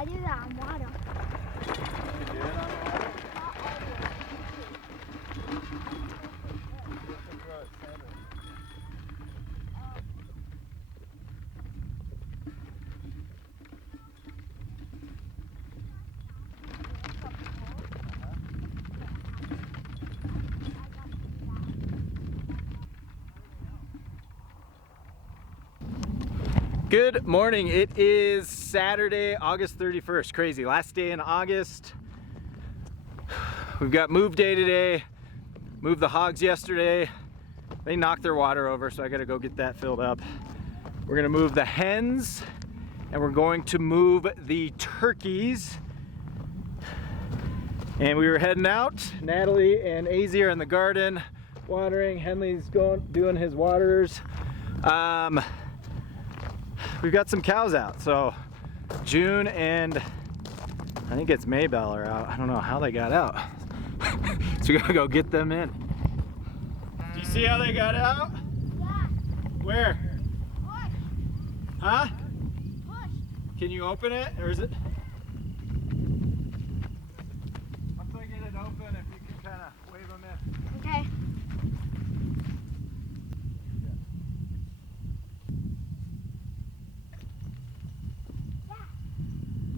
I do that on water. You can do it on water? Not Good morning. It is Saturday, August 31st. Crazy. Last day in August. We've got move day today. Moved the hogs yesterday. They knocked their water over, so I gotta go get that filled up. We're gonna move the hens and we're going to move the turkeys. And we were heading out. Natalie and AZ are in the garden watering. Henley's doing his waters. We've got some cows out, so June and I think it's Maybell are out. I don't know how they got out. So we gotta go get them in. Do you see how they got out? Yeah. Where? Push. Huh? Push. Can you open it, or is it? Once I get it open, if you can kind of wave them in. Okay.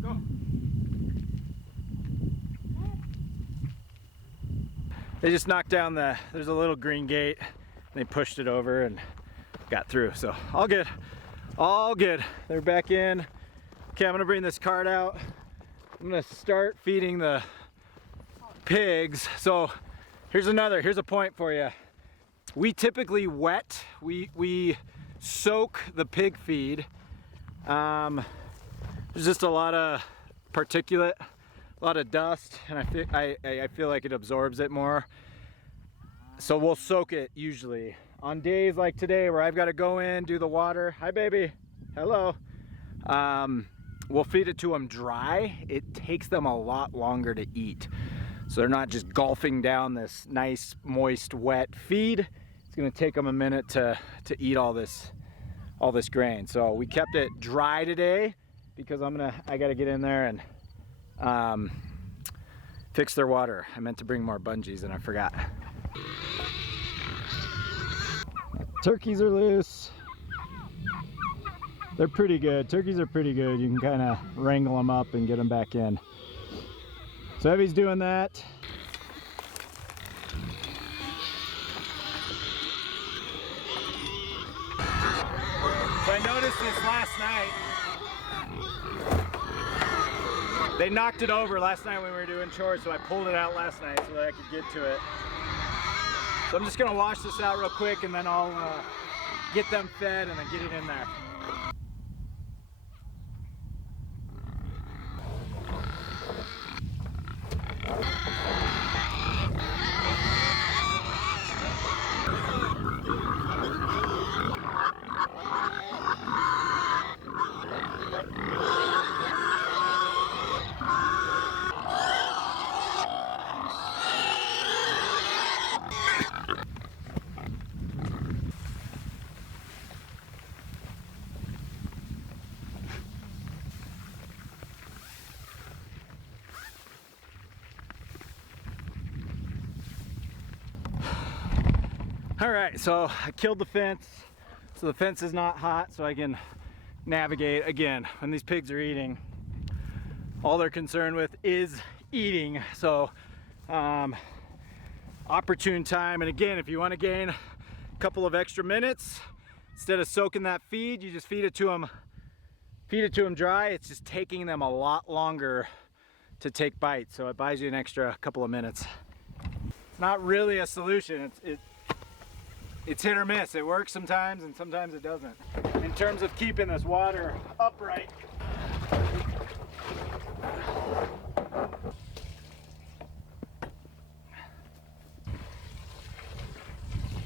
Go. They just knocked down there's a little green gate, and they pushed it over and got through, so all good. All good. They're back in. Okay, I'm gonna bring this cart out. I'm gonna start feeding the pigs. So here's a point for you. We typically wet, we soak the pig feed. There's just a lot of particulate, a lot of dust, and I feel like it absorbs it more. So we'll soak it usually. On days like today where I've got to go in, do the water. Hi baby, hello. We'll feed it to them dry. It takes them a lot longer to eat. So they're not just gulping down this nice, moist, wet feed. It's gonna take them a minute to eat all this grain. So we kept it dry today, because I gotta get in there and fix their water. I meant to bring more bungees and I forgot. Turkeys are loose. They're pretty good. Turkeys are pretty good. You can kind of wrangle them up and get them back in. So Evie's doing that. So I noticed this last night. They knocked it over last night when we were doing chores, so I pulled it out last night so that I could get to it. So I'm just gonna wash this out real quick and then I'll get them fed and then get it in there. All right, so I killed the fence. So the fence is not hot, so I can navigate. Again, when these pigs are eating, all they're concerned with is eating. So opportune time. And again, if you want to gain a couple of extra minutes, instead of soaking that feed, you just feed it to them dry. It's just taking them a lot longer to take bites, so it buys you an extra couple of minutes. It's not really a solution. It's hit or miss. It works sometimes and sometimes it doesn't. In terms of keeping this water upright,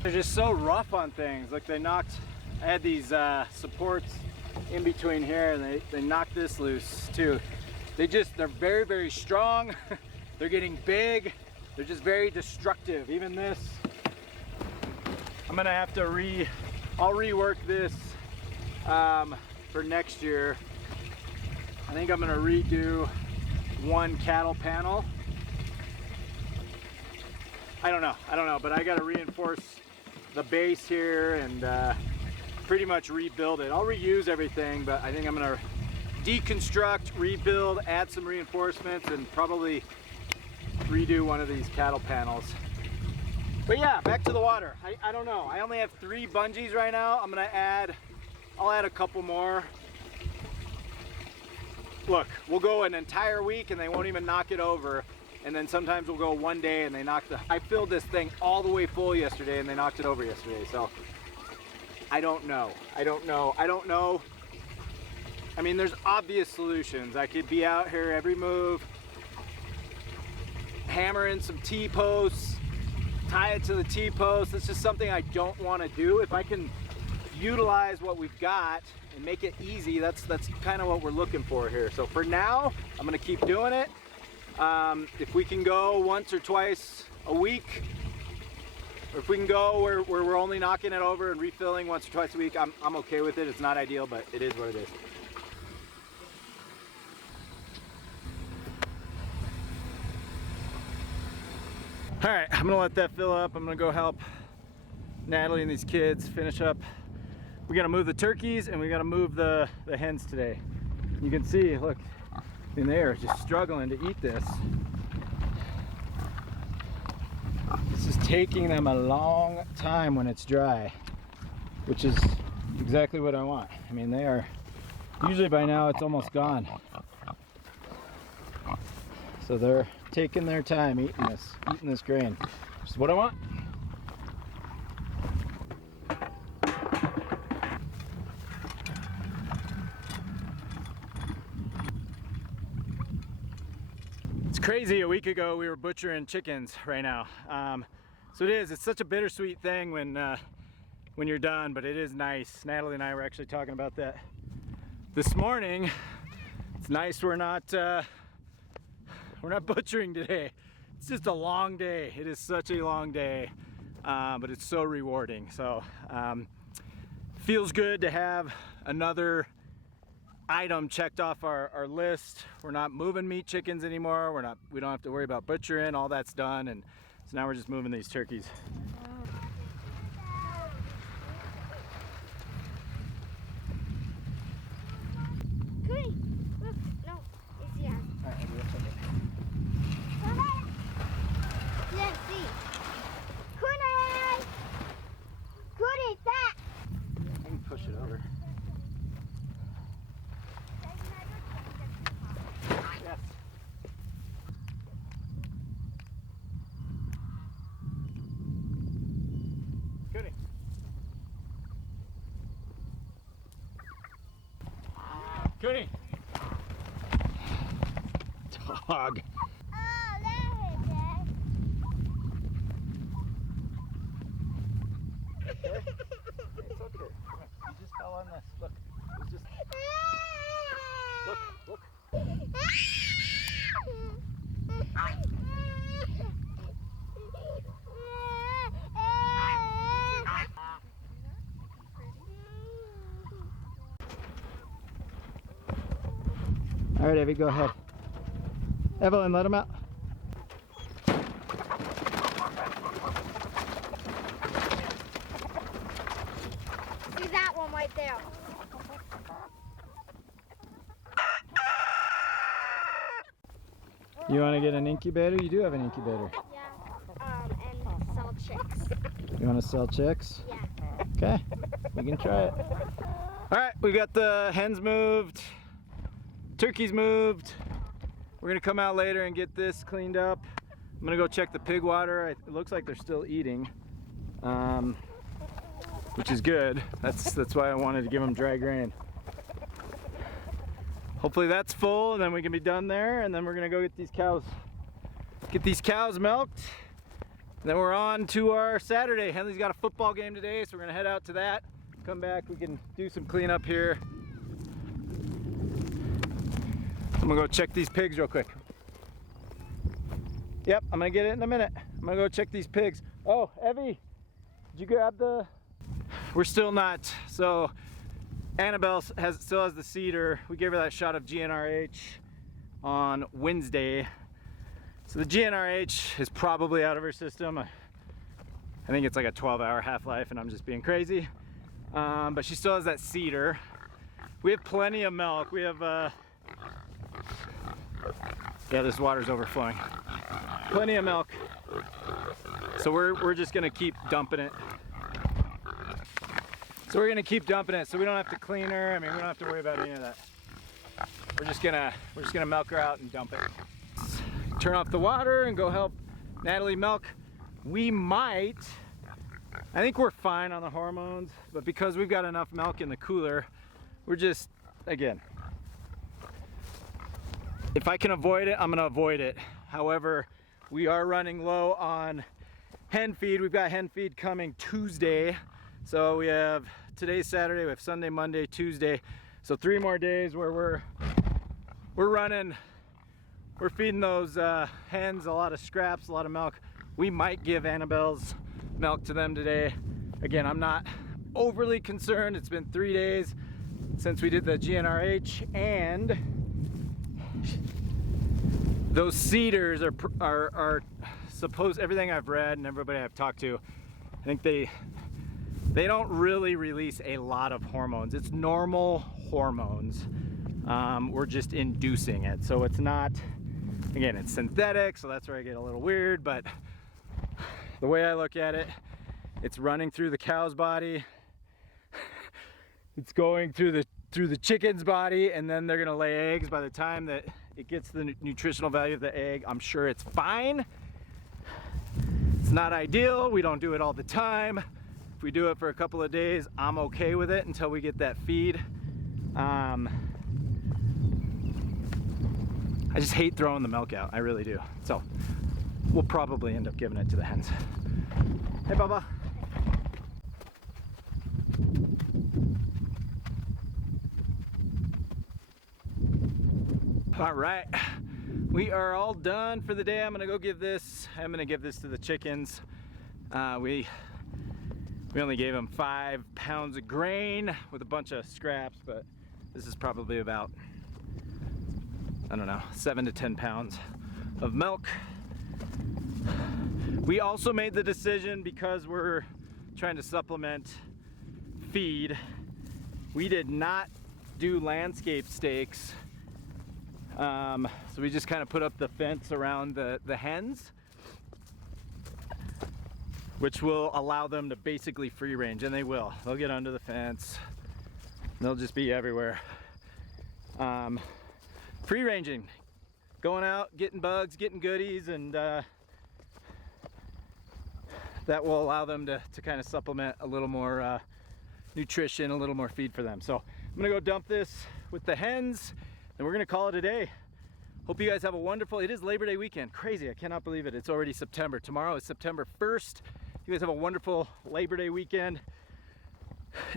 they're just so rough on things. Like I had these supports in between here and they knocked this loose too. They're very, very strong. They're getting big. They're just very destructive. Even this, I'm gonna have to I'll rework this for next year. I think I'm gonna redo one cattle panel. I don't know, but I gotta reinforce the base here and pretty much rebuild it. I'll reuse everything, but I think I'm gonna deconstruct, rebuild, add some reinforcements, and probably redo one of these cattle panels. But yeah, back to the water. I don't know. I only have 3 bungees right now. I'll add a couple more. Look, we'll go an entire week and they won't even knock it over. And then sometimes we'll go one day and they I filled this thing all the way full yesterday and they knocked it over yesterday. So I don't know. I mean, there's obvious solutions. I could be out here every move, hammer in some T-posts, tie it to the T-post. It's just something I don't want to do. If I can utilize what we've got and make it easy, that's kind of what we're looking for here. So for now, I'm gonna keep doing it. If we can go once or twice a week, or if we can go where we're only knocking it over and refilling once or twice a week, I'm okay with it. It's not ideal, but it is what it is. All right, I'm gonna let that fill up. I'm gonna go help Natalie and these kids finish up. We gotta move the turkeys and we gotta move the hens today. You can see, look, in there, just struggling to eat this. This is taking them a long time when it's dry, which is exactly what I want. I mean, they are, usually by now it's almost gone. So they're taking their time eating this grain, which is what I want. It's crazy, a week ago we were butchering chickens right now. So it's such a bittersweet thing when you're done, but it is nice. Natalie and I were actually talking about that this morning. It's nice we're not butchering today. It's just a long day. It is such a long day, but it's so rewarding. So feels good to have another item checked off our list. We're not moving meat chickens anymore. We don't have to worry about butchering. All that's done, and so now we're just moving these turkeys. Cootie, look, no, it's yeah. All right, maybe that's okay. Let's see. Cootie! Cootie, that! I can push it over. Yes. Cootie. Cootie. Dog. Oh, there it is. Okay. It's okay. Come on. You just fell on this. Look. It's just. Look. All right, Evie, go ahead. Evelyn, let him out. See that one right there. You want to get an incubator? You do have an incubator. Yeah, and sell chicks. You want to sell chicks? Yeah. Okay, we can try it. All right, we got the hens moved, turkeys moved. We're gonna come out later and get this cleaned up. I'm gonna go check the pig water. It looks like they're still eating, which is good. That's why I wanted to give them dry grain. Hopefully that's full, and then we can be done there, and then we're gonna go get these cows milked. And then we're on to our Saturday. Henley's got a football game today, so we're gonna head out to that. Come back, we can do some cleanup here. I'm gonna go check these pigs real quick. Yep, I'm gonna get it in a minute. I'm gonna go check these pigs. Oh, Evie, did you grab the... We're still not, so Annabelle still has the cedar. We gave her that shot of GnRH on Wednesday. So the GnRH is probably out of her system. I think it's like a 12-hour half-life and I'm just being crazy. But she still has that cedar. We have plenty of milk. We have, yeah, this water's overflowing. Plenty of milk. So we're just gonna keep dumping it. So we're gonna keep dumping it so we don't have to clean her. I mean, we don't have to worry about any of that. We're just gonna milk her out and dump it. Turn off the water and go help Natalie milk. We might, I think we're fine on the hormones, but because we've got enough milk in the cooler, we're just, again, if I can avoid it, I'm gonna avoid it. However, we are running low on hen feed. We've got hen feed coming Tuesday. So we have, today's Saturday, we have Sunday, Monday, Tuesday. So 3 more days where we're feeding those hens a lot of scraps, a lot of milk. We might give Annabelle's milk to them today. Again, I'm not overly concerned. It's been 3 days since we did the GnRH, and those cedars are supposed, everything I've read and everybody I've talked to, I think they don't really release a lot of hormones. It's normal hormones. We're just inducing it. So it's not, again, it's synthetic, so that's where I get a little weird, but the way I look at it, it's running through the cow's body, it's going through the chicken's body, and then they're gonna lay eggs. By the time that it gets the nutritional value of the egg, I'm sure it's fine. It's not ideal, we don't do it all the time. If we do it for a couple of days, I'm okay with it until we get that feed. I just hate throwing the milk out, I really do. So we'll probably end up giving it to the hens. Hey, Bubba. All right, we are all done for the day. I'm gonna give this to the chickens. We only gave them 5 pounds of grain with a bunch of scraps, but this is probably about, I don't know, 7 to 10 pounds of milk. We also made the decision, because we're trying to supplement feed, we did not do landscape stakes. So we just kind of put up the fence around the hens, which will allow them to basically free range, and they will. They'll get under the fence. They'll just be everywhere. Free ranging, going out, getting bugs, getting goodies, and that will allow them to kind of supplement a little more nutrition, a little more feed for them. So I'm gonna go dump this with the hens, and we're gonna call it a day. Hope you guys have a wonderful, it is Labor Day weekend. Crazy, I cannot believe it. It's already September. Tomorrow is September 1st. You guys have a wonderful Labor Day weekend.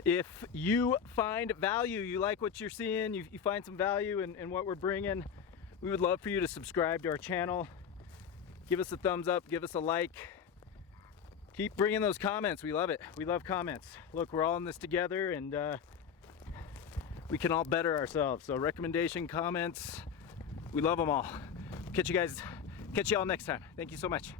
If you find value, you like what you're seeing, you find some value in what we're bringing, we would love for you to subscribe to our channel. Give us a thumbs up, give us a like. Keep bringing those comments, we love it. We love comments. Look, we're all in this together, and we can all better ourselves. So recommendation, comments, we love them all. Catch you all next time. Thank you so much.